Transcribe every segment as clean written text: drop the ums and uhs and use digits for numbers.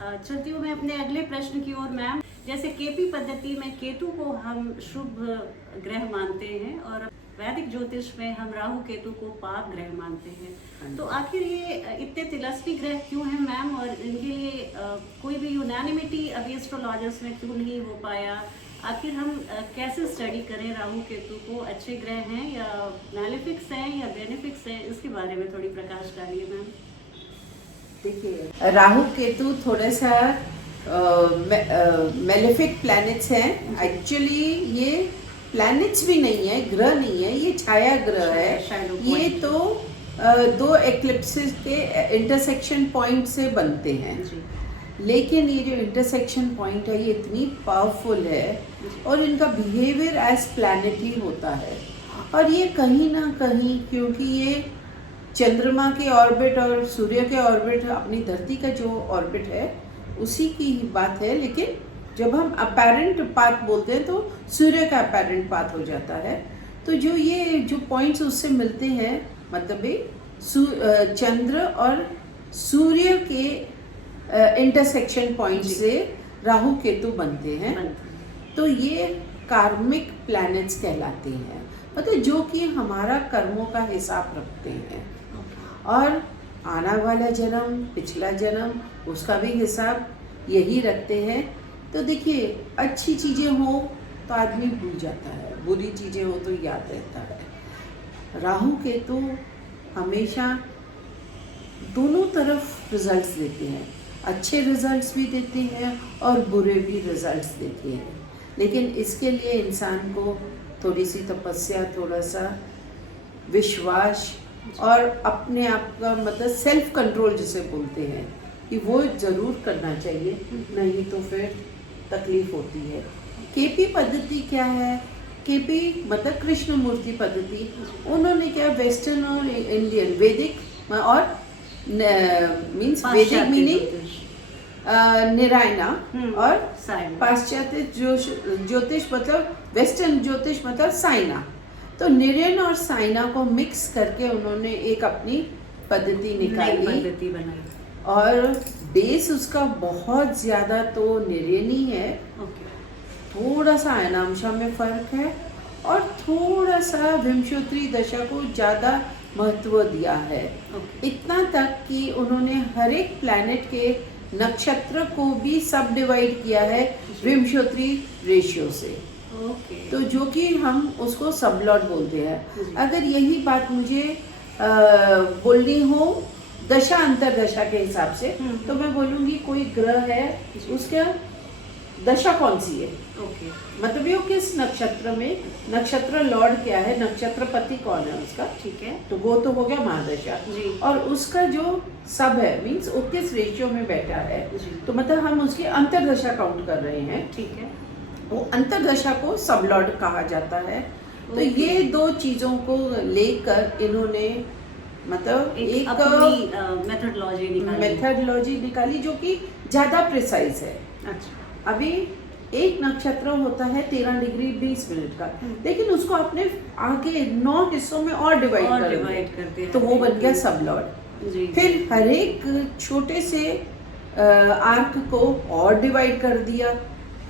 चलती हूँ मैं अपने अगले प्रश्न की ओर मैम। जैसे केपी पद्धति में केतु को हम शुभ ग्रह मानते हैं और वैदिक ज्योतिष में हम राहु केतु को पाप ग्रह मानते हैं, तो आखिर ये इतने तिलस्मी ग्रह क्यों हैं मैम, और इनके लिए कोई भी यूनानिमिटी अभी एस्ट्रोलॉजर्स में क्यों नहीं हो पाया? आखिर हम कैसे स्टडी करें राहु केतु को? अच्छे ग्रह हैं या मैलेफिक्स हैं या बेनिफिक्स हैं? इसके बारे में थोड़ी प्रकाश डालिए मैम। देखिए, राहु केतु थोड़ा सा मेलेफिक प्लैनेट्स हैं। एक्चुअली ये प्लैनेट्स भी नहीं है, ग्रह नहीं है, ये छाया ग्रह है। ये तो दो एक्लिप्सेस के इंटरसेक्शन पॉइंट से बनते हैं, लेकिन ये जो इंटरसेक्शन पॉइंट है ये इतनी पावरफुल है और इनका बिहेवियर एज प्लैनेटली होता है। और ये कहीं ना कहीं, क्योंकि ये चंद्रमा के ऑर्बिट और सूर्य के ऑर्बिट, अपनी धरती का जो ऑर्बिट है उसी की ही बात है, लेकिन जब हम अपैरेंट पाथ बोलते हैं तो सूर्य का अपैरेंट पाथ हो जाता है। तो जो पॉइंट्स उससे मिलते हैं, मतलब चंद्र और सूर्य के इंटरसेक्शन पॉइंट से राहु केतु बनते हैं। तो ये कार्मिक प्लैनेट्स कहलाते हैं, मतलब जो कि हमारा कर्मों का हिसाब रखते हैं और आना वाला जन्म, पिछला जन्म, उसका भी हिसाब यही रखते हैं। तो देखिए, अच्छी चीज़ें हो तो आदमी भूल जाता है, बुरी चीज़ें हो तो याद रहता है। राहु केतु हमेशा दोनों तरफ रिजल्ट्स देते हैं, अच्छे रिजल्ट्स भी देते हैं और बुरे भी रिजल्ट्स देते हैं। लेकिन इसके लिए इंसान को थोड़ी सी तपस्या, थोड़ा सा विश्वास और अपने आप का मतलब सेल्फ कंट्रोल जिसे बोलते हैं कि वो ज़रूर करना चाहिए, नहीं तो फिर तकलीफ होती है। केपी पद्धति क्या है? केपी मतलब कृष्ण मूर्ति पद्धति। उन्होंने क्या, वेस्टर्न और इंडियन, वैदिक और मीन्स वैदिक मीनिंग निरायना और पाश्चात्य ज्योतिष मतलब वेस्टर्न ज्योतिष मतलब साइना। तो निरयन और साइना को मिक्स करके उन्होंने एक अपनी पद्धति निकाली, पद्धति बनाई। और बेस उसका बहुत ज़्यादा तो निरयनी है, थोड़ा सा आयनांशा में फर्क है और थोड़ा सा विंशोत्तरी दशा को ज़्यादा महत्व दिया है। इतना तक कि उन्होंने हर एक प्लैनेट के नक्षत्र को भी सब डिवाइड किया है विंशोत्तरी रेशियो से। तो जो कि हम उसको सबलॉट बोलते हैं। अगर यही बात मुझे बोलनी हो दशा अंतर दशा के हिसाब से, तो मैं बोलूँगी कोई ग्रह है, उसका दशा कौन सी है, मतलब ये किस नक्षत्र में, नक्षत्र लॉर्ड क्या है, नक्षत्रपति कौन है उसका, ठीक है, तो वो तो हो गया महादशा। और उसका जो सब है मीन्स वो किस रेशियो में बैठा है, तो मतलब हम उसकी अंतरदशा काउंट कर रहे हैं, ठीक है। वो अंतरदशा को सबलॉर्ड कहा जाता है। तो ये दो चीज़ों को लेकर इन्होंने मतलब एक मेथडोलॉजी निकाली जो कि ज़्यादा प्रिसाइज है। अच्छा, अभी एक नक्षत्र होता है 13 डिग्री 20 मिनट का, लेकिन उसको आपने आगे 9 हिस्सों में और डिवाइड करते हैं, तो वो बन गया सबलॉर्ड। फिर हर एक छोटे से आर्क को और डिवाइड कर दिया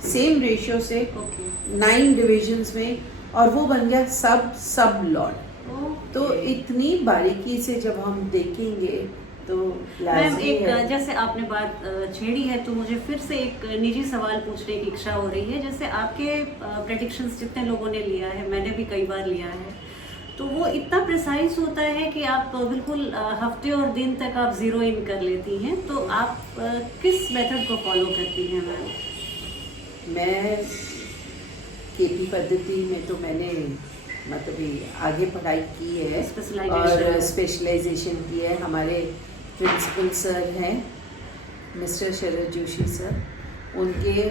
सेम रेशियो से 9 डिविजन्स में, और वो बन गया सब लॉर्ड। तो इतनी बारीकी से जब हम देखेंगे तो मैम एक जैसे आपने बात छेड़ी है, तो मुझे फिर से एक निजी सवाल पूछने की इच्छा हो रही है। जैसे आपके प्रेडिक्शंस जितने लोगों ने लिया है, मैंने भी कई बार लिया है, तो वो इतना प्रिसाइज होता है कि आप बिल्कुल हफ्ते और दिन तक आप जीरो इन कर लेती हैं। तो आप किस मेथड को फॉलो करती हैं मैम? मैं केपी पद्धति में तो मैंने मतलब आगे पढ़ाई की है और स्पेशलाइजेशन की है। हमारे प्रिंसिपल सर हैं मिस्टर शरद जोशी सर, उनके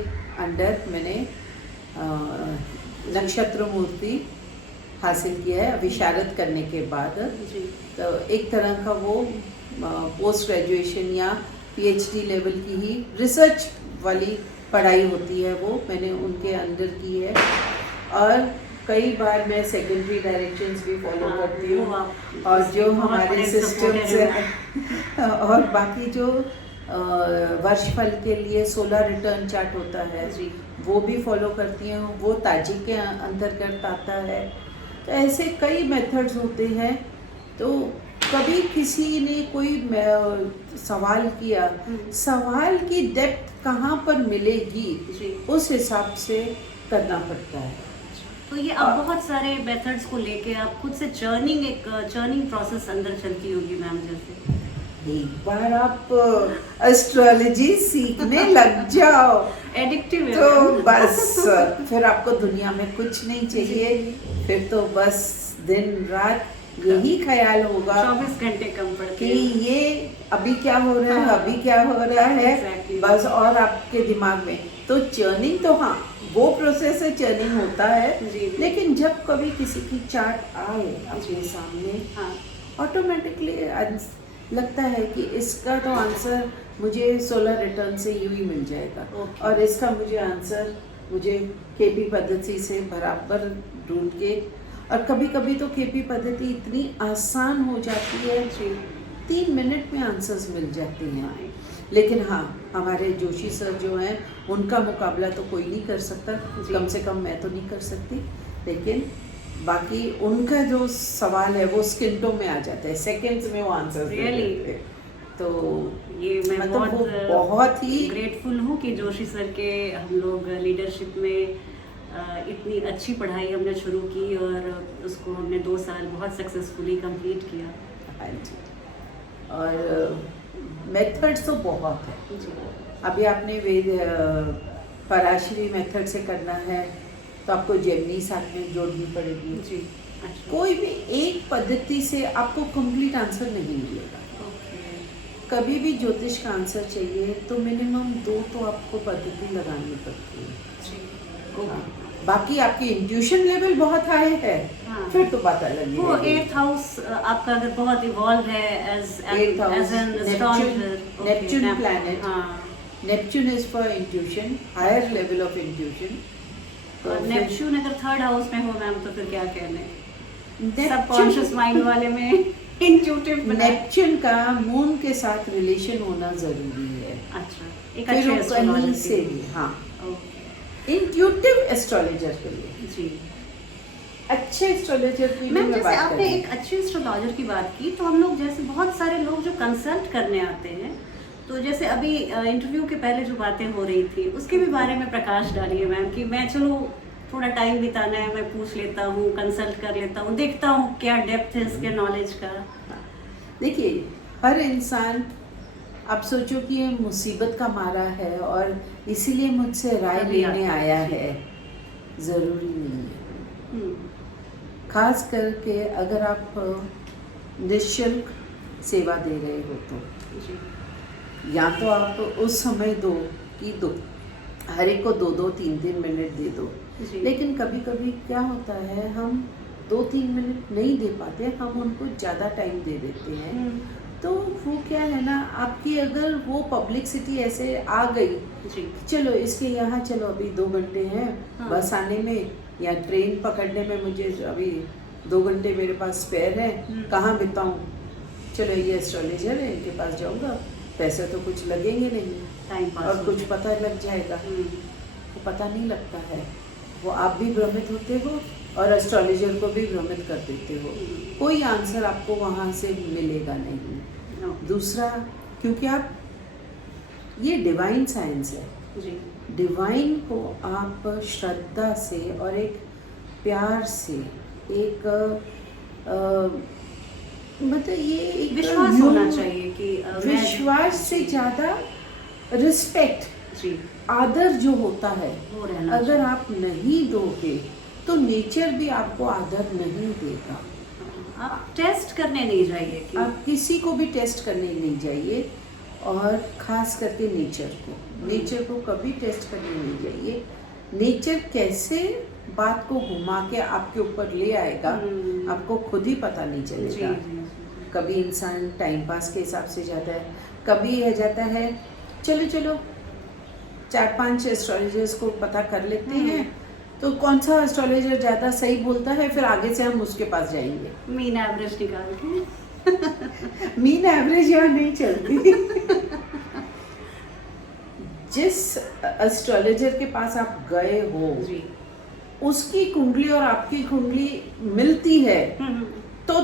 अंडर मैंने नक्षत्र मूर्ति हासिल किया है विशारद करने के बाद। तो एक तरह का वो पोस्ट ग्रेजुएशन या पीएचडी लेवल की ही रिसर्च वाली पढ़ाई होती है, वो मैंने उनके अंदर की है। और कई बार मैं सेकेंडरी डायरेक्शंस भी फॉलो करती हूँ, और जो हमारे सिस्टम्स हैं और बाकी जो वर्षफल के लिए 16 रिटर्न चार्ट होता है, जी। वो भी फॉलो करती हूँ, वो ताजी के अंतर्गत आता है। तो ऐसे कई मेथड्स होते हैं। तो कभी किसी ने कोई सवाल किया, सवाल की डेप्थ कहाँ पर मिलेगी, जी। उस हिसाब से करना पड़ता है। तो ये आप बहुत सारे मेथड्स को लेके आप खुद से चर्निंग प्रोसेस अंदर चलती होगी मैम। जैसे एक बार आप एस्ट्रोलॉजी सीखने लग जाओ एडिक्टिव है तो मैम। बस फिर आपको दुनिया में कुछ नहीं चाहिए। फिर तो बस दिन रात यही ख्याल होगा 24 घंटे कम पड़ते कि हैं। ये अभी क्या हो रहा है, हाँ। अभी क्या हो रहा है, Exactly. बस। और आपके दिमाग में तो चर्निंग, तो हाँ वो प्रोसेस है, चर्निंग होता है। जी। लेकिन जब कभी किसी की चार्ट आए अपने सामने, हाँ। ऑटोमेटिकली लगता है कि इसका तो आंसर मुझे 16 रिटर्न से यूं ही मिल जाएगा। Okay. और इसका मुझे आंसर मुझे केपी पद्धति से बराबर ढूंढ के, और कभी कभी तो केपी पद्धति इतनी आसान हो जाती है, 3 मिनट में आंसर्स मिल जाते हैं। लेकिन हाँ, हमारे जोशी सर जो हैं उनका मुकाबला तो कोई नहीं कर सकता, कम से कम मैं तो नहीं कर सकती। लेकिन बाकी उनका जो सवाल है वो स्किंटों में आ जाता है, सेकंड्स में वो आंसर Really? तो ये मैं मतलब वो बहुत ही ग्रेटफुल हूँ कि जोशी सर के हम लोग लीडरशिप में इतनी अच्छी पढ़ाई हमने शुरू की और उसको हमने 2 साल बहुत सक्सेसफुली कंप्लीट किया। हाँ जी। और मेथड्स तो बहुत है। जी। अभी आपने वेद पराशरी मेथड से करना है तो आपको जेमिनी साथ में जोड़नी पड़ेगी। जी। अच्छा। कोई भी एक पद्धति से आपको कंप्लीट आंसर नहीं मिलेगा। ओके। कभी भी ज्योतिष का आंसर चाहिए तो मिनिमम 2 तो आपको पद्धति लगानी पड़ती है। जी। हाँ। बाकी आपकी इंट्यूशन लेवल बहुत हाई है, हाँ। फिर तो बात अलग वो है। 8th हाउस आपका अगर बहुत इवॉल्व है as an astrologer, Neptune planet. हाँ। Neptune is for intuition, higher level of intuition. और नेपच्यून अगर 3rd हाउस में हो मैम तो फिर क्या कहने, सबकॉन्शियस नेपच्यून माइंड वाले में इंट्यूटिव नेपच्यून का मून के साथ रिलेशन होना जरूरी है। अच्छा, एक फिर अच्छे वो एस्ट्रोलॉजर कहीं से भी, हाँ, ओके। इंट्यूटिव एस्ट्रोलॉजर के लिए। जी अच्छे एस्ट्रोलॉजर की मैम, मैं जैसे बात आपने कर एक अच्छे एस्ट्रोलॉजर की बात की, तो हम लोग जैसे बहुत सारे लोग जो कंसल्ट करने आते हैं, तो जैसे अभी इंटरव्यू के पहले जो बातें हो रही थी उसके भी बारे में प्रकाश डालिए मैम, कि मैं चलो थोड़ा टाइम बिताना है, मैं पूछ लेता हूँ, कंसल्ट कर लेता हूँ, देखता हूँ क्या डेप्थ है इसके नॉलेज का। देखिए, हर इंसान, आप सोचो कि ये मुसीबत का मारा है और इसीलिए मुझसे राय लेने आया है, ज़रूरी नहीं है। खास करके अगर आप निःशुल्क सेवा दे रहे हो तो या तो आप उस समय दो कि दो, हर एक को 2-2, 3-3 मिनट दे दो। लेकिन कभी कभी क्या होता है, हम 2-3 मिनट नहीं दे पाते, हम उनको ज़्यादा टाइम दे देते हैं। तो वो क्या है ना, आपकी अगर वो पब्लिसिटी ऐसे आ गई, चलो इसके यहाँ चलो अभी 2 घंटे हैं, हाँ। बस आने में या ट्रेन पकड़ने में मुझे अभी 2 घंटे मेरे पास स्पेयर है, कहाँ बिताऊँ, चलो ये एस्ट्रोलॉजर है इनके पास जाऊँगा, पैसे तो कुछ लगेंगे नहीं, टाइम पास और कुछ पता लग जाएगा। वो पता नहीं लगता है, वो आप भी भ्रमित होते हो और एस्ट्रोलॉजर को भी भ्रमित कर देते हो। कोई आंसर आपको वहाँ से मिलेगा नहीं। दूसरा, क्योंकि आप, ये डिवाइन साइंस है जी। डिवाइन को आप श्रद्धा से और एक प्यार से, एक मतलब ये एक विश्वास होना चाहिए कि विश्वास से ज़्यादा रिस्पेक्ट, जी, आदर जो होता है, वो रहना अगर आप नहीं दोगे तो नेचर भी आपको आदर नहीं देगा। आप टेस्ट करने नहीं जाइए कि आप किसी को भी टेस्ट करने नहीं जाइए, और ख़ास करके नेचर को कभी टेस्ट करने नहीं जाइए। नेचर कैसे बात को घुमा के आपके ऊपर ले आएगा, आपको खुद ही पता नहीं चलेगा। कभी इंसान टाइम पास के हिसाब से जाता है, कभी यह जाता है चलो 4-5 एस्ट्रोलॉजर्स को पता कर लेते हैं, तो कौन सा एस्ट्रोलॉजर ज़्यादा सही बोलता है, फिर आगे से हम उसके पास जाएंगे। मीन एवरेज निकाल के मीन एवरेज यहाँ नहीं चलती। जिस एस्ट्रोलॉजर के पास आप गए हो जी। उसकी कुंडली और आपकी कुंडली मिलती है हम्म, तो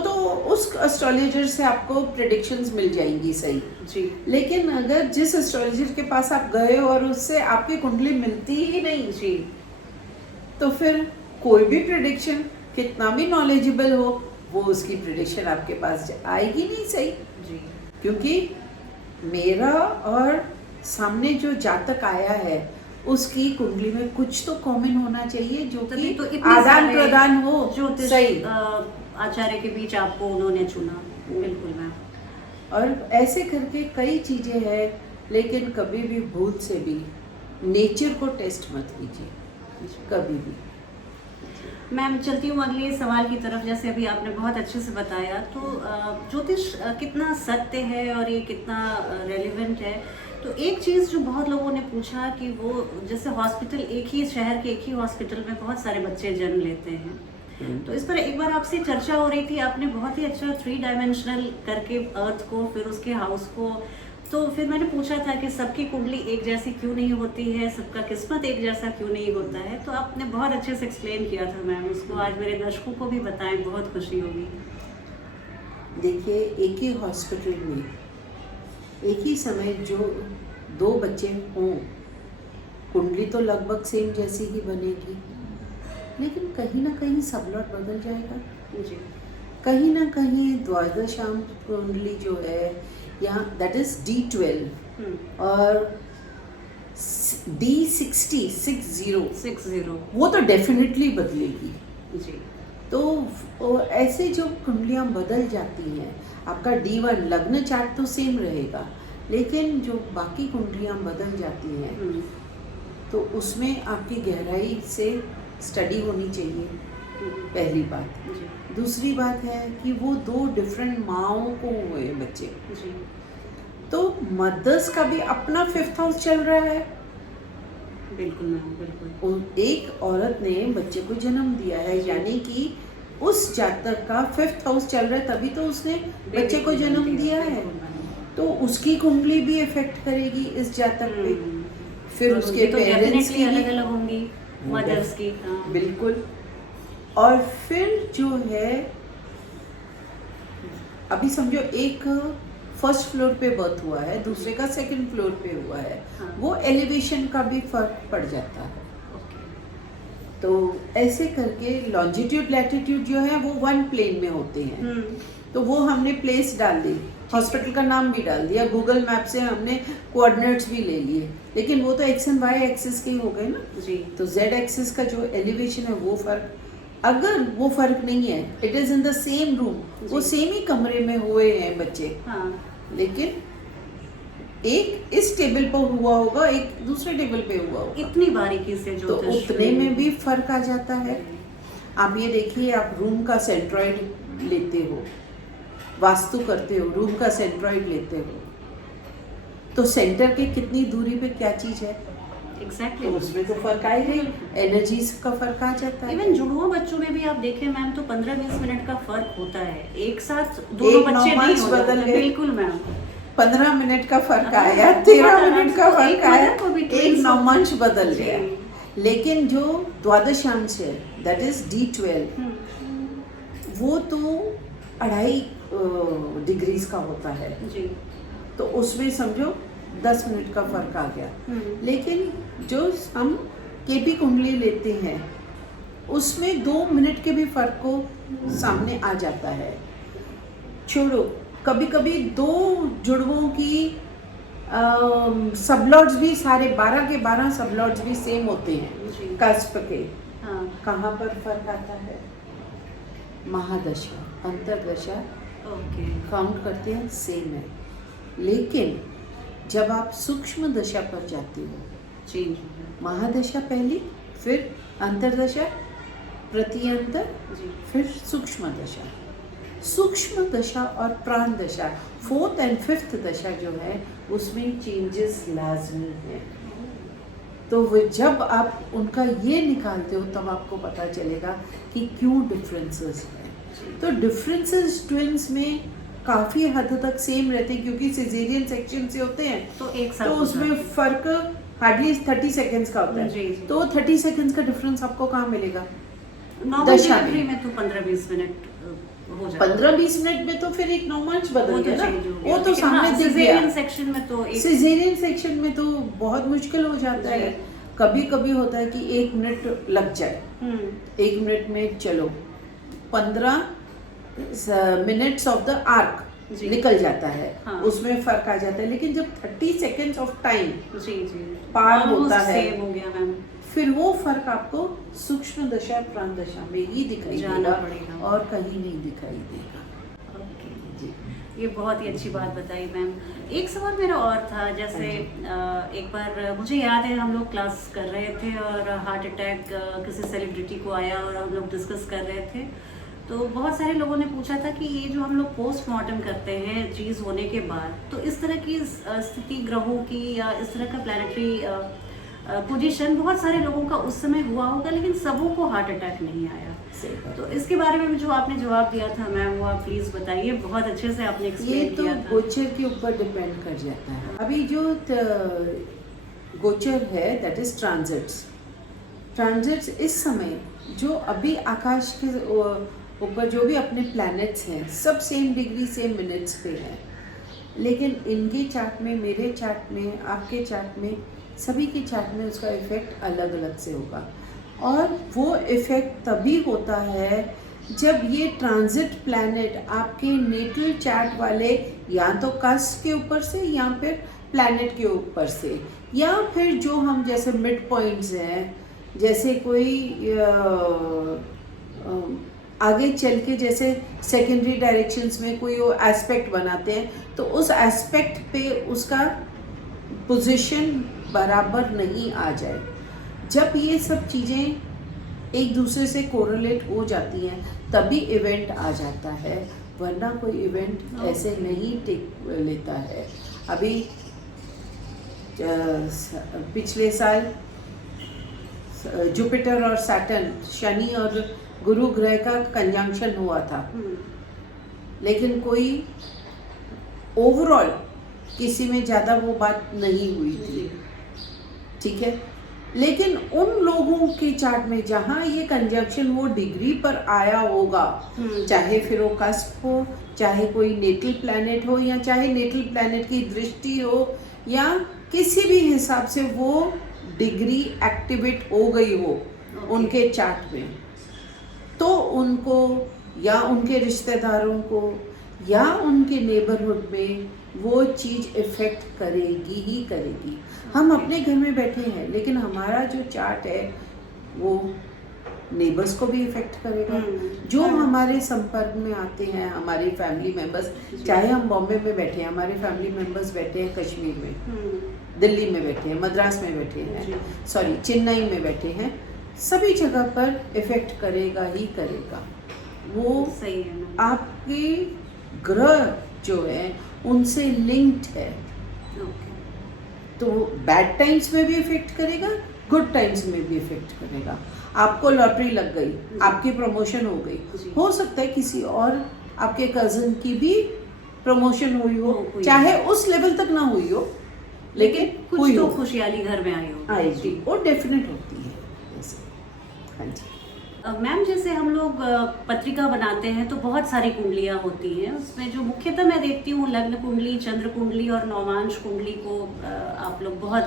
उस एस्ट्रोलॉजर से आपको प्रेडिक्शंस मिल जाएंगी सही। जी। लेकिन अगर जिस एस्ट्रोलॉजर के पास आप गए और उससे आपकी कुंडली मिलती ही नहीं जी। तो फिर कोई भी प्रेडिक्शन कितना भी नॉलेजेबल हो वो उसकी प्रेडिक्शन आपके पास आएगी नहीं सही। जी। क्योंकि मेरा और सामने जो जातक आया है उसकी कुंडली में कुछ तो कॉमन होना चाहिए जो तभी कि तो इतने आदान सारे प्रदान हो ज्योतिष सही। आचार्य के बीच आपको उन्होंने चुना। बिल्कुल मैम। और ऐसे करके कई चीजें हैं, लेकिन कभी भी भूल से भी नेचर को टेस्ट मत कीजिए कभी भी। मैम चलती हूँ अगले सवाल की तरफ। जैसे अभी आपने बहुत अच्छे से बताया तो ज्योतिष कितना सत्य है और ये कितना रेलिवेंट है। तो एक चीज़ जो बहुत लोगों ने पूछा कि वो जैसे हॉस्पिटल, एक ही शहर के एक ही हॉस्पिटल में बहुत सारे बच्चे जन्म लेते हैं, तो इस पर एक बार आपसे चर्चा हो रही थी। आपने बहुत ही अच्छा 3 डायमेंशनल करके अर्थ को, फिर उसके हाउस को, तो फिर मैंने पूछा था कि सबकी कुंडली एक जैसी क्यों नहीं होती है, सबका किस्मत एक जैसा क्यों नहीं होता है। तो आपने बहुत अच्छे से एक्सप्लेन किया था मैम, उसको आज मेरे दर्शकों को भी बताएं, बहुत खुशी होगी। देखिए, एक ही हॉस्पिटल में एक ही समय जो 2 बच्चे हों, कुंडली तो लगभग सेम जैसी ही बनेगी, लेकिन कहीं ना कहीं सबलॉट बदल जाएगा जी। कहीं ना कहीं द्वादशाम कुंडली जो है यहाँ दैट इज D12 और D60 60 वो तो डेफिनेटली बदलेगी जी। तो ऐसे जो कुंडलियाँ बदल जाती हैं, आपका D1 लग्न चार्ट तो सेम रहेगा, लेकिन जो बाकी कुंडलियाँ बदल जाती हैं तो उसमें आपकी गहराई से स्टडी होनी चाहिए, पहली बात। दूसरी बात है कि वो 2 डिफरेंट माँओं को हुए बच्चे, तो मदर्स का भी अपना 5th हाउस चल रहा है। बिल्कुल मैम, बिल्कुल। एक औरत ने बच्चे को जन्म दिया है, यानी कि उस जातक का 5th हाउस चल रहा है, तभी तो उसने बच्चे को जन्म दिया है। तो उसकी कुंडली भी इफेक्ट करेगी इस जातक पे। फिर उसके पेरेंट्स की अलग अलग होंगी, मदर्स की। बिल्कुल। और फिर जो है, अभी समझो एक फर्स्ट फ्लोर पे बर्थ हुआ है, दूसरे का 2nd फ्लोर पे हुआ है, वो एलिवेशन का भी फर्क पड़ जाता है। तो ऐसे करके लॉन्जिट्यूड लैटिट्यूड जो है वो 1 प्लेन में होते हैं। तो वो हमने प्लेस डाल दी, हॉस्पिटल का नाम भी डाल दिया, गूगल मैप से हमने कोऑर्डिनेट्स भी ले लिए, लेकिन वो तो एक्स एंड वाई एक्सिस के ही हो गए ना जी। तो जेड एक्सिस का जो एलिवेशन है वो फर्क, अगर वो फर्क नहीं है, it is in the same room, वो सेम ही कमरे में हुए हैं बच्चे, लेकिन एक इस टेबल पर हुआ होगा, एक दूसरे टेबल पे हुआ होगा, इतनी बारीकी से जो तो उतने में भी फर्क आ जाता है। आप ये देखिए, आप रूम का सेंट्रॉइड लेते हो, वास्तु करते हो, रूम का सेंट्रॉइड लेते हो, तो सेंटर के कितनी दूरी पे क्या चीज है, एग्जैक्टली तो उसमें तो फर्क आएगा ही, एनर्जीज का फर्क आ जाता है। इवन जुड़वा बच्चों में भी आप देखें मैम, तो 15-20 मिनट का फर्क होता है, एक साथ दोनों बच्चे नहीं बदल गए। बिल्कुल मैम, 15 मिनट का फर्क आया, 13 मिनट का फर्क आया, एक 9 मंथ बदल गया। लेकिन जो द्वादशांश है, दैट इज D12, वो तो 2.5 डिग्रीज का होता है जी। तो उसमें समझो 10 मिनट का फर्क आ गया। लेकिन जो हम केपी कुंडली लेते हैं उसमें 2 मिनट के भी फर्क को सामने आ जाता है। छोड़ो, कभी कभी 2 जुड़वों की सबलॉट्स भी सारे 12 के 12 सबलॉट्स भी सेम होते हैं कस्प के। कहाँ पर फर्क आता है, महादशा अंतरदशा काउंट करते हैं सेम है, लेकिन जब आप सूक्ष्म दशा पर जाते हो, महादशा पहली, फिर अंतरदशा, प्रत्यंतर, फिर सूक्ष्म दशा। सूक्ष्म दशा और प्राण दशा 4th and 5th दशा जो है उसमें चेंजेस लाजमी है। तो वो जब आप उनका ये निकालते हो तब आपको पता चलेगा कि क्यों डिफरेंसेस हैं। तो डिफरेंसेस ट्विन्स में काफ़ी हद तक सेम रहते हैं, क्योंकि सिजेरियन सेक्शन से होते हैं, तो एक साथ, तो उसमें फर्क हार्डली 30 सेकेंड्स का होता जी, है, जी। तो 30 सेकेंड्स का डिफरेंस आपको कहाँ मिलेगा? नॉर्मल दशा में। डिलीवरी में तो 15-20 मिनट हो जाता है। 15-20 मिनट में तो फिर एक नॉर्मल बदल वो तो गया ना, change हो गया, वो तो लेकिन सामने हाँ, दिख गया। सिजेरियन सेक्शन में तो एक सिजेरियन सेक्शन में तो बहुत मुश्किल हो जाता जी। है। कभी कभी होता है कि 1 मिनट लग जाए, 1 मिनट में चलो 15 मिनट्स ऑफ द आर्क जी। निकल जाता है, हाँ। उसमें फर्क आ जाता है। लेकिन जब 30 सेकेंड्स ऑफ टाइम जी जी पार Almost होता है, सेम हो गया मैम। फिर वो फर्क आपको सूक्ष्म दशा प्राण दशा में ही दिखाई जाना देगा पड़ेगा। और कहीं नहीं दिखाई देगा। ओके, जी। ये बहुत ही अच्छी बात बताई मैम। एक सवाल मेरा और था, जैसे एक बार मुझे याद है हम लोग क्लास कर रहे थे और हार्ट अटैक किसी सेलिब्रिटी को आया और हम लोग डिस्कस कर रहे थे, तो बहुत सारे लोगों ने पूछा था कि ये जो हम लोग पोस्टमार्टम करते हैं चीज़ होने के बाद, तो इस तरह की स्थिति ग्रहों की या इस तरह का प्लानिटरी पोजीशन बहुत सारे लोगों का उस समय हुआ होगा, लेकिन सबों को हार्ट अटैक नहीं आया। सही बात। तो इसके बारे में जो आपने जवाब दिया था मैम, वो आप प्लीज़ बताइए, बहुत अच्छे से आपने ये एक्सप्लेन तो किया था। गोचर के ऊपर डिपेंड कर जाता है। अभी जो गोचर है दैट इज ट्रांजिट्स इस समय जो अभी आकाश के ऊपर जो भी अपने प्लैनेट्स हैं सब सेम डिग्री सेम मिनट्स पे हैं, लेकिन इनके चार्ट में, मेरे चार्ट में, आपके चार्ट में, सभी के चार्ट में उसका इफेक्ट अलग अलग से होगा। और वो इफेक्ट तभी होता है जब ये ट्रांजिट प्लैनेट आपके नेटल चार्ट वाले या तो कस्प के ऊपर से या फिर प्लैनेट के ऊपर से, या फिर जो हम जैसे मिड पॉइंट्स हैं, जैसे कोई आगे चल के जैसे सेकेंडरी डायरेक्शंस में कोई वो एस्पेक्ट बनाते हैं, तो उस एस्पेक्ट पे उसका पोजीशन बराबर नहीं आ जाए। जब ये सब चीज़ें एक दूसरे से कोरिलेट हो जाती हैं तभी इवेंट आ जाता है, वरना कोई इवेंट ऐसे नहीं टिक लेता है। अभी पिछले साल जुपिटर और सैटर्न, शनि और गुरु ग्रह का कंजंक्शन हुआ था, लेकिन कोई ओवरऑल किसी में ज़्यादा वो बात नहीं हुई थी, ठीक है। लेकिन उन लोगों के चार्ट में जहाँ ये कंजंक्शन वो डिग्री पर आया होगा, चाहे फिर वो कस्प हो, चाहे कोई नेटल प्लैनेट हो, या चाहे नेटल प्लैनेट की दृष्टि हो, या किसी भी हिसाब से वो डिग्री एक्टिवेट हो गई हो उनके चार्ट में, तो उनको या उनके रिश्तेदारों को या उनके नेबरहुड में वो चीज़ इफ़ेक्ट करेगी ही करेगी। हम अपने घर में बैठे हैं, लेकिन हमारा जो चार्ट है वो नेबर्स को भी इफ़ेक्ट करेगा। जो हमारे संपर्क में आते हैं, हमारी फैमिली मेंबर्स, चाहे हम बॉम्बे में बैठे हैं, हमारे फैमिली मेंबर्स बैठे हैं कश्मीर में, दिल्ली में बैठे हैं, मद्रास में बैठे हैं, सॉरी चेन्नई में बैठे हैं, सभी जगह पर इफ़ेक्ट करेगा ही करेगा। वो सही है, आपके ग्रह जो है उनसे लिंक्ड है, तो बैड टाइम्स में भी इफेक्ट करेगा, गुड टाइम्स में भी इफेक्ट करेगा। आपको लॉटरी लग गई, आपकी प्रमोशन हो गई, हो सकता है किसी और आपके कजन की भी प्रमोशन हुई हो, चाहे उस लेवल तक ना हुई हो, लेकिन कुछ तो खुशहाली घर में आई हो, आएगी, वो डेफिनेट होती है ऐसे। हाँ जी मैम, जैसे हम लोग पत्रिका बनाते हैं तो बहुत सारी कुंडलियाँ होती हैं, उसमें जो मुख्यतः मैं देखती हूँ लग्न कुंडली, चंद्र कुंडली और नवमांश कुंडली को आप लोग बहुत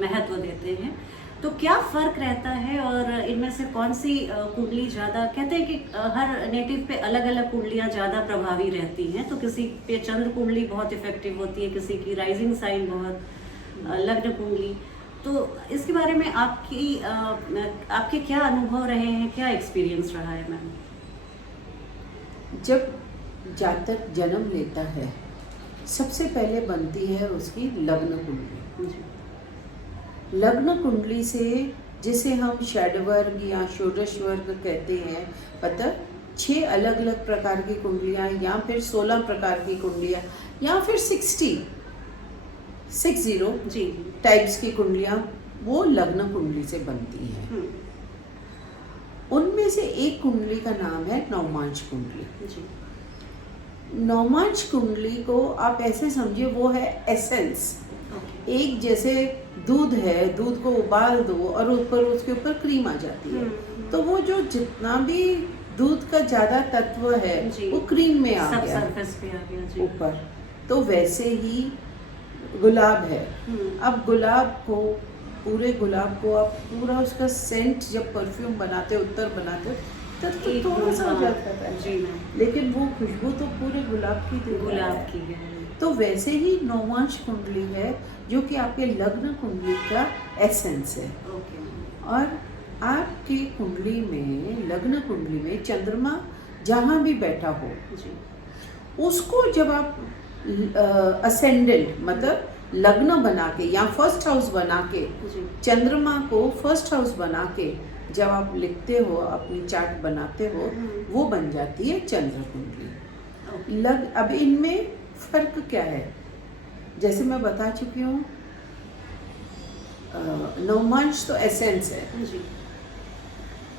महत्व देते हैं, तो क्या फ़र्क रहता है और इनमें से कौन सी कुंडली ज़्यादा, कहते हैं कि हर नेटिव पे अलग अलग कुंडलियाँ ज़्यादा प्रभावी रहती हैं, तो किसी पे चंद्र कुंडली बहुत इफेक्टिव होती है, किसी की राइजिंग साइन बहुत, लग्न कुंडली, तो इसके बारे में आपके क्या अनुभव रहे हैं, क्या एक्सपीरियंस रहा है मैम? जब जातक जन्म लेता है सबसे पहले बनती है उसकी लग्न कुंडली। लग्न कुंडली से, जिसे हम षड्वर्ग या षोडश वर्ग कहते हैं, पता 6 अलग अलग प्रकार की कुंडलियाँ, या फिर 16 प्रकार की कुंडलियाँ, या फिर 60 जी टाइप्स की कुंडलियाँ, वो लग्न कुंडली से बनती हैं। उनमें से एक कुंडली का नाम है नवमांश कुंडली। नवमांश कुंडली को आप ऐसे समझिए, वो है एसेंस, एक जैसे दूध है, दूध को उबाल दो और ऊपर उसके ऊपर क्रीम आ जाती है, तो वो जो जितना भी दूध का ज्यादा तत्व है वो क्रीम में आ गया, सरफेस पे आ गया जी। ऊपर। तो वैसे ही गुलाब है। अब गुलाब को, पूरे गुलाब को आप पूरा उसका सेंट जब परफ्यूम बनाते हो, उत्तर बनाते हो, तब तो थोड़ा सा हो जाता है जी मैम, लेकिन वो खुशबू तो पूरे गुलाब की देता है। गुलाब की है। तो वैसे ही नौमांश कुंडली है जो कि आपके लग्न कुंडली का एसेंस है। ओके और आपकी कुंडली में, लग्न कुंडली में चंद्रमा जहाँ भी बैठा हो जी, उसको जब आप असेंडेंट मतलब लग्न बना के या फर्स्ट हाउस बना के, जी, चंद्रमा को फर्स्ट हाउस बना के जब आप लिखते हो, अपनी चार्ट बनाते हो, वो बन जाती है चंद्र कुंडली। अब इनमें फर्क क्या है? जैसे मैं बता चुकी हूँ, नवमांश तो एसेंस है। जी,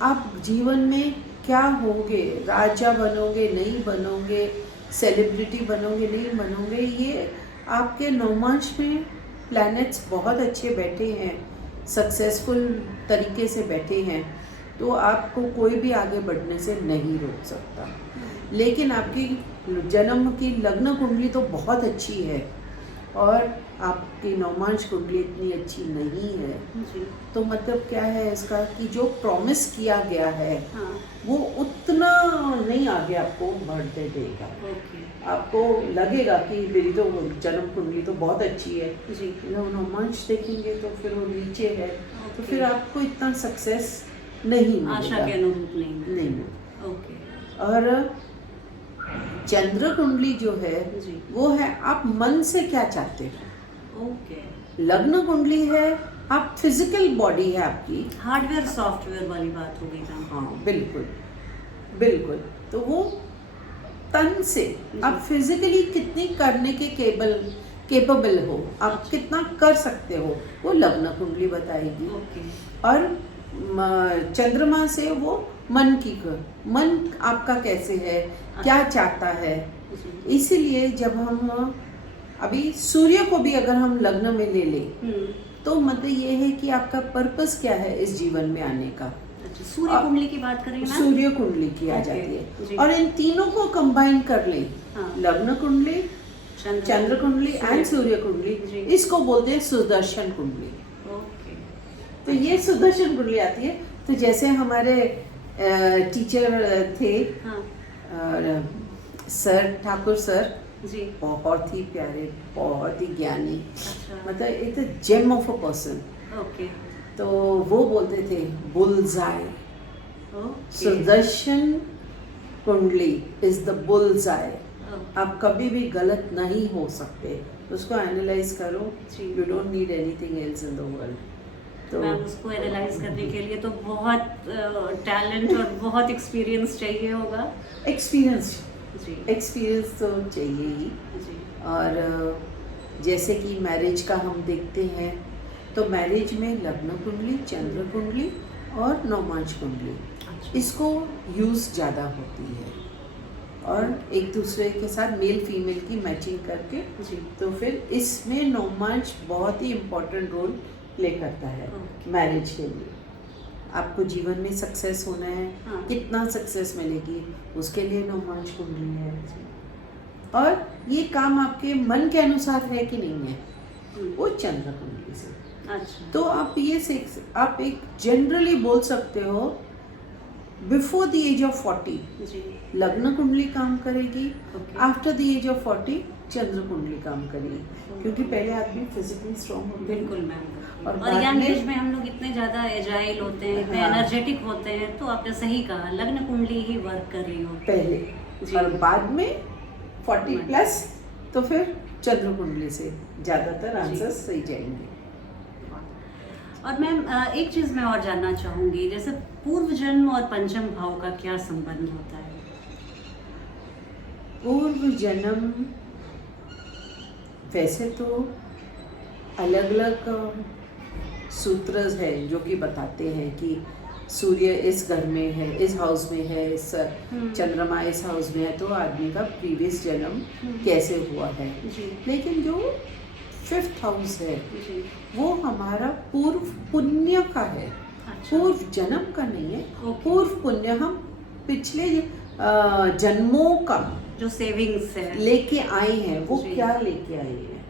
आप जीवन में क्या होगे, राजा बनोगे नहीं बनोगे, सेलिब्रिटी बनोगे नहीं बनोगे, ये आपके नवमांश में प्लैनेट्स बहुत अच्छे बैठे हैं, सक्सेसफुल तरीके से बैठे हैं, तो आपको कोई भी आगे बढ़ने से नहीं रोक सकता। लेकिन आपकी जन्म की लग्न कुंडली तो बहुत अच्छी है और आपकी नवमांश कुंडली इतनी अच्छी नहीं है, जी, तो मतलब क्या है इसका कि जो प्रॉमिस किया गया है हाँ, वो उतना नहीं आगे आपको बढ़ते देगा। ओके, आपको लगेगा कि मेरी तो जन्म कुंडली तो बहुत अच्छी है, जी, नवमांश देखेंगे तो फिर वो नीचे है, तो फिर आपको इतना सक्सेस नहीं आशा मिलेगा, के अनुरूप नहीं। नहीं। ओके, और चंद्र कुंडली जो है जी, वो है आप मन से क्या चाहते हो। ओके, लग्न कुंडली है आप फिजिकल बॉडी है आपकी, हार्डवेयर सॉफ्टवेयर वाली बात हो गई मैम। हाँ बिल्कुल बिल्कुल, तो वो तन से आप फिजिकली कितनी करने के केपेबल हो, आप कितना कर सकते हो, वो लग्न कुंडली बताएगी। ओके, और चंद्रमा से वो मन मन आपका कैसे है, क्या चाहता है। जी, इसीलिए जब हम अभी सूर्य को भी अगर हम लग्न में ले लें तो मतलब ये है कि आपका पर्पस क्या है इस जीवन में आने का। अच्छा, सूर्य कुंडली की बात करेंगे मैम। सूर्य कुंडली की आ ओके, जाती जी। है और इन तीनों को कंबाइन कर लें, हाँ, लग्न कुंडली, चंद्र कुंडली एंड सूर्य जी। कुंडली, इसको बोलते हैं सुदर्शन कुंडली। ओके, तो ये सुदर्शन कुंडली आती है। तो जैसे हमारे टीचर थे हाँ, और सर, ठाकुर सर, जी, बहुत ही प्यारे, बहुत ही ज्ञानी, अच्छा, मतलब it's a gem of a person. Okay, तो वो बोलते थे बुलजाई, ओके, सुदर्शन कुंडली इज द बुलजाई। ओके, आप कभी भी गलत नहीं हो सकते, उसको एनालाइज करो, जी। You don't need anything else in the world. तो मैम उसको एनालाइज करने के लिए तो बहुत टैलेंट और बहुत एक्सपीरियंस चाहिए होगा। एक्सपीरियंस जी, तो चाहिए ही। जी, और जैसे कि मैरिज का हम देखते हैं तो मैरिज में लग्न कुंडली, चंद्र कुंडली और नवमांश कुंडली, अच्छा, इसको यूज़ ज़्यादा होती है और एक दूसरे के साथ मेल फीमेल की मैचिंग करके, जी, तो फिर इसमें नवमांश बहुत ही इम्पोर्टेंट रोल प्ले करता है ओके। मैरिज के लिए। आपको जीवन में सक्सेस होना है, हाँ, कितना सक्सेस मिलेगी, उसके लिए नवमांश कुंडली है। और ये काम आपके मन के अनुसार है कि नहीं है, वो चंद्र कुंडली से। अच्छा, तो आप आप एक जनरली बोल सकते हो बिफोर द एज ऑफ 40 जी, लग्न कुंडली काम करेगी, okay, after the age of 40 चंद्र कुंडली काम करेगी, क्योंकि पहले आदमी फिजिकली स्ट्रॉन्ग होते हैं। बिल्कुल मैम। और और बाद यंग में- एज में हम लोग इतने ज़्यादा एजाइल होते हैं, इतने हाँ। एनर्जेटिक होते हैं, तो आपने सही कहा लग्न कुंडली ही वर्क कर रही हो। पहले जी। और बाद में 40 प्लस तो फिर चंद्र कुंडली से ज़्यादातर आंसर्स सही जाएंगे। और मैम एक चीज़ मैं और जानना चाहूँगी, जैसे पूर्व जन्म और पंचम भाव का क्या संबंध होता है? पूर्व जन्म वैसे तो अलग अलग सूत्र है जो कि बताते हैं कि सूर्य इस घर में है, इस हाउस में है, इस चंद्रमा इस हाउस में है, तो आदमी का प्रीवियस जन्म कैसे हुआ है। जी, लेकिन जो 5th हाउस है जी। वो हमारा पूर्व पुण्य का है, अच्छा। पूर्व जन्म का नहीं है। ओके। पूर्व पुण्य हम पिछले जन्मों का जो सेविंग्स है लेके आए हैं, वो जी। क्या लेके आए हैं।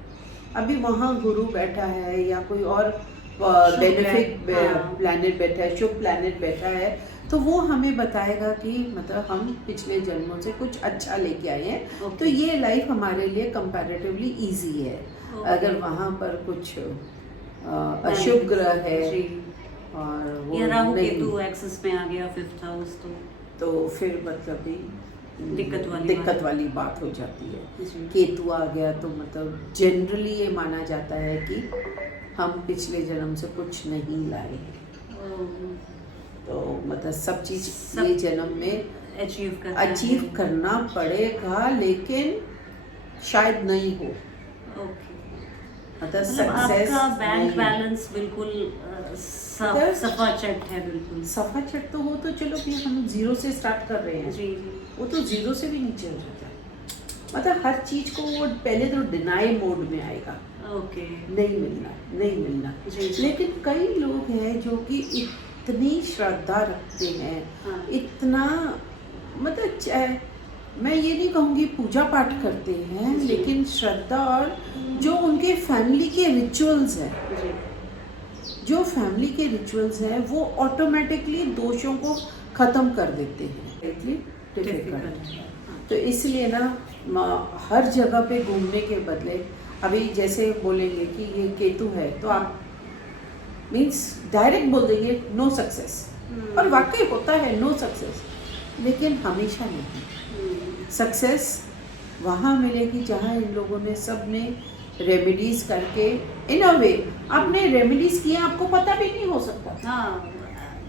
अभी वहाँ गुरु बैठा है या कोई और शुभ बेनिफिक ग्रह, हाँ। प्लैनेट बैठा है, शुभ प्लैनेट बैठा है, तो वो हमें बताएगा कि मतलब हम पिछले जन्मों से कुछ अच्छा लेके आए हैं। ओके। तो ये लाइफ हमारे लिए कंपैरेटिवली इजी है। ओके। अगर वहाँ पर कुछ अशुभ ग्रह है जी। और वो या राहु नहीं, केतु एक्सिस में आ गया 5th हाउस, तो फिर मतलब भी दिक्कत वाली बात हो जाती है। जी। केतु आ गया तो मतलब जनरली ये माना जाता है कि हम पिछले जन्म से कुछ नहीं लाए, तो मतलब सब चीज ये जन्म में अचीव करना पड़ेगा, लेकिन शायद नहीं हो। ओके। मतलब सक्सेस आपका बैंक नहीं। बैलेंस बिल्कुल सफाचट है, बिल्कुल सफाचट तो हो तो चलो कि हम जीरो से स्टार्ट कर रहे हैं, जी जी। वो तो जीरो से भी नीचे हो जाता है। मतलब हर चीज को वो पहले तो डिनाई मोड में आएगा, ओके। नहीं मिलना नहीं मिलना। जी। लेकिन कई लोग हैं जो कि इतनी श्रद्धा रखते हैं, हाँ। इतना मतलब मैं ये नहीं कहूँगी पूजा पाठ करते हैं, जी। लेकिन श्रद्धा और जो उनके फैमिली के रिचुअल्स हैं, जी। जो फैमिली के रिचुअल्स हैं वो ऑटोमेटिकली दोषों को ख़त्म कर देते हैं। डिफिकल्ट। तो इसलिए ना हर जगह पे घूमने के बदले अभी जैसे बोलेंगे कि ये केतु है तो आप मीन्स डायरेक्ट बोल देंगे नो सक्सेस, और वाकई होता है नो सक्सेस, लेकिन हमेशा नहीं। सक्सेस वहाँ मिलेगी जहाँ इन लोगों ने सब ने रेमेडीज करके इन अ वे आपने रेमेडीज किया, आपको पता भी नहीं हो सकता। हाँ,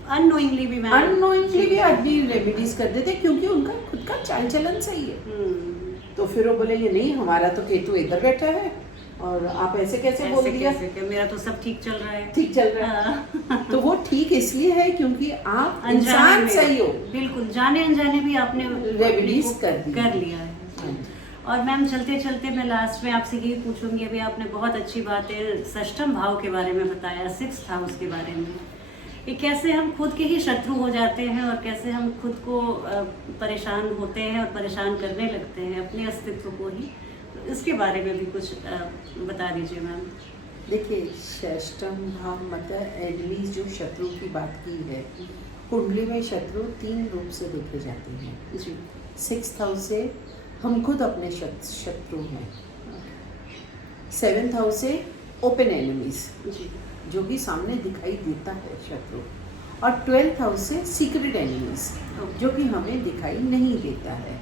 अननोइंगली भी आदमी रेमेडीज कर देते क्योंकि उनका खुद का चाल चलन सही है। तो फिर वो बोलेंगे नहीं हमारा तो केतु इधर बैठा है और आप ऐसे कैसे बोल दिया, मेरा तो सब ठीक चल रहा है, ठीक चल रहा है। तो वो ठीक इसलिए है क्योंकि आप इंसान सही हो, बिल्कुल जाने अनजाने भी आपने रेमेडीज कर लिया है। और मैम चलते चलते मैं लास्ट में आपसे यही पूछूंगी, अभी आपने बहुत अच्छी बातें षष्ठम भाव के बारे में बताया, 6th हाउस के बारे में, कि कैसे हम खुद के ही शत्रु हो जाते हैं और कैसे हम खुद को परेशान होते हैं और परेशान करने लगते हैं अपने अस्तित्व को ही। तो इसके बारे में भी कुछ बता दीजिए मैम। देखिए षष्ठम भाव मतलब एनिमीज जो शत्रु की बात की है, कुंडली में शत्रु 3 रूप से देखे जाते हैं जी। 6th हाउस से हम खुद अपने शत्रु हैं, 7th हाउस से ओपन एनिमीज जी, जो कि सामने दिखाई देता है शत्रु, और 12th हाउस से सीक्रेट एनिमीज जो कि हमें दिखाई नहीं देता है।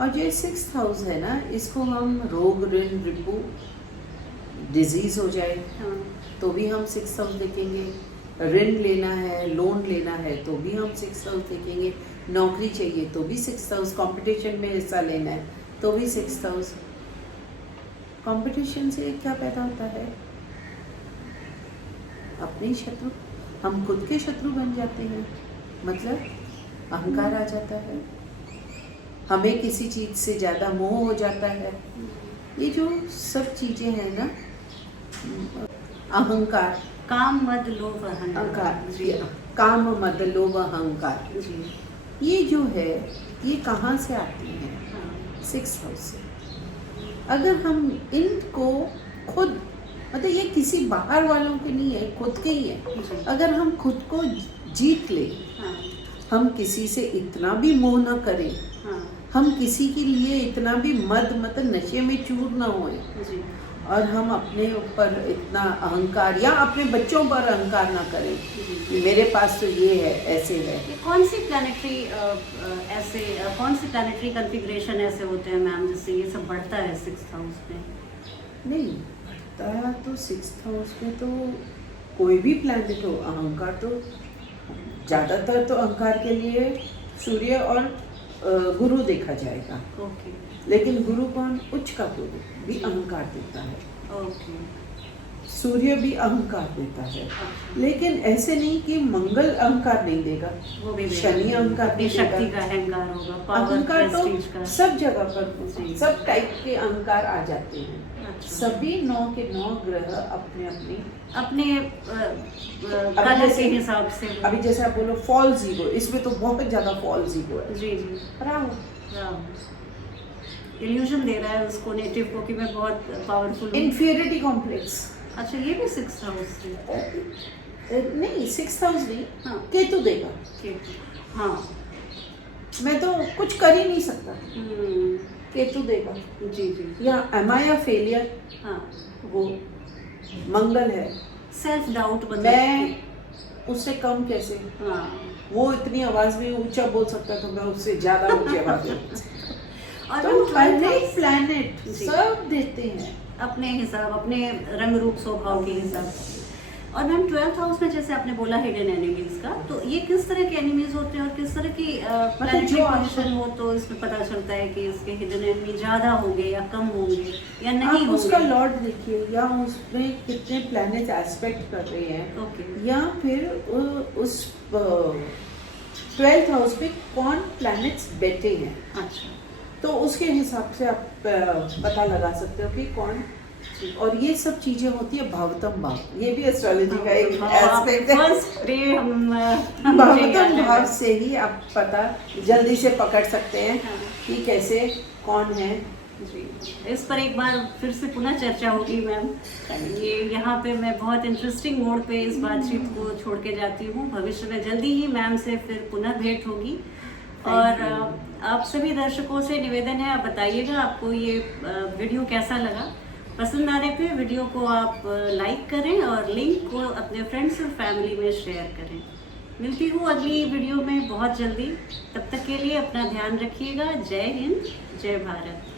और जो 6th हाउस है ना, इसको हम रोग ऋण रिपू डिजीज हो जाए तो भी हम 6th हाउस देखेंगे, ऋण लेना है लोन लेना है तो भी हम 6th हाउस देखेंगे, नौकरी चाहिए तो भी 6th हाउस, कंपटीशन में हिस्सा लेना है तो भी 6th हाउस। कंपटीशन से क्या पैदा होता है, अपने शत्रु, हम खुद के शत्रु बन जाते हैं, मतलब अहंकार आ जाता है, हमें किसी चीज़ से ज़्यादा मोह हो जाता है। ये जो सब चीज़ें हैं ना, अहंकार, काम मद लोभ अहंकार, काम मद लोभ अहंकार, ये जो है ये कहाँ से आती है, 6th हाउस से। अगर हम इनको खुद मतलब ये किसी बाहर वालों के नहीं है, खुद के ही है। अगर हम खुद को जीत ले, हम किसी से इतना भी मोह न करें, हम किसी के लिए इतना भी मतलब नशे में चूर ना होए, और हम अपने ऊपर इतना अहंकार या अपने बच्चों पर अहंकार ना करें कि मेरे पास तो ये है, ऐसे है। कौन सी प्लैनेटरी कॉन्फ़िगरेशन ऐसे होते हैं मैम जिससे ये सब बढ़ता है 6th हाउस में? नहीं बढ़ता तो 6th हाउस में तो कोई भी प्लैनेट हो, अहंकार तो ज़्यादातर तो अहंकार के लिए सूर्य और गुरु देखा जाएगा। ओके। लेकिन गुरु कौन, उच्च का गुरु भी अहंकार देता है। ओके। सूर्य भी अहंकार देता है, लेकिन ऐसे नहीं कि मंगल अहंकार नहीं देगा, वो भी शनि अहंकार अपनी नहीं शक्ति देगा। का अहंकार होगा, पावर अहंकार प्रेस्टीज का। तो सब जगह पर जी। सब टाइप के अहंकार आ जाते हैं। अच्छा। सभी 9 के 9 ग्रह अपने अपने अपने कलर जैसे- के हिसाब से वो- अभी जैसे आप बोलो फॉल्स ईगो, इसमें तो बहुत ज्यादा फॉल्स ईगो है। जी जी राहु इल्यूजन दे रहा है उसको, नेटिव को, कि मैं बहुत पावरफुल हूँ। Inferiority complex. अच्छा, ये भी 6th हाउस से। नहीं 6th हाउस नहीं, हाँ। केतु देगा। केतु, हाँ। मैं तो कुछ कर ही नहीं सकता, हम्म, केतु देगा। जी जी, या एम आई अ फेलियर, हाँ। वो मंगल है। सेल्फ डाउट मैं उससे कम कैसे, हाँ। वो इतनी आवाज में ऊंचा बोल सकता है तो मैं उससे ज्यादा ऊंची आवाज में और तो हम 12th हर एक house- प्लैनेट जी। सब देते हैं। अपने हिसाब, अपने रंग रूप स्वभाव के हिसाब से। और मैम 12th हाउस में जैसे आपने बोला हिडन एनिमीज का, तो ये किस तरह के एनिमीज होते हैं और किस तरह की प्लैनेटरी जो आपको- पोजीशन हो तो इसमें पता चलता है कि इसके हिडन एनिमी ज्यादा होंगे या कम होंगे या नहीं आप उसका होंगे? लॉर्ड देखिए, या उसमें कितने प्लैनेट एस्पेक्ट कर रहे हैं, ओके, या फिर उस 12th हाउस में कौन प्लैनेट्स बैठे हैं, अच्छा, तो उसके हिसाब से आप पता लगा सकते हो कि कौन। और ये सब चीजें होती है भावतम भाव, ये भी एस्ट्रोलॉजी का एक एस्पेक्ट है। फर्स्ट डे हम भावतम भाव से ही आप पता जल्दी से पकड़ सकते हैं हाँ। कि कैसे कौन है। जी, इस पर एक बार फिर से पुनः चर्चा होगी मैम। ये यहाँ पे मैं बहुत इंटरेस्टिंग मोड पे इस बातचीत को छोड़ के जाती हूँ। भविष्य में जल्दी ही मैम से फिर पुनः भेंट होगी। और आप सभी दर्शकों से निवेदन है, आप बताइएगा आपको ये वीडियो कैसा लगा। पसंद आने पे वीडियो को आप लाइक करें और लिंक को अपने फ्रेंड्स और फैमिली में शेयर करें। मिलती हूँ अगली वीडियो में बहुत जल्दी। तब तक के लिए अपना ध्यान रखिएगा। जय हिंद, जय भारत।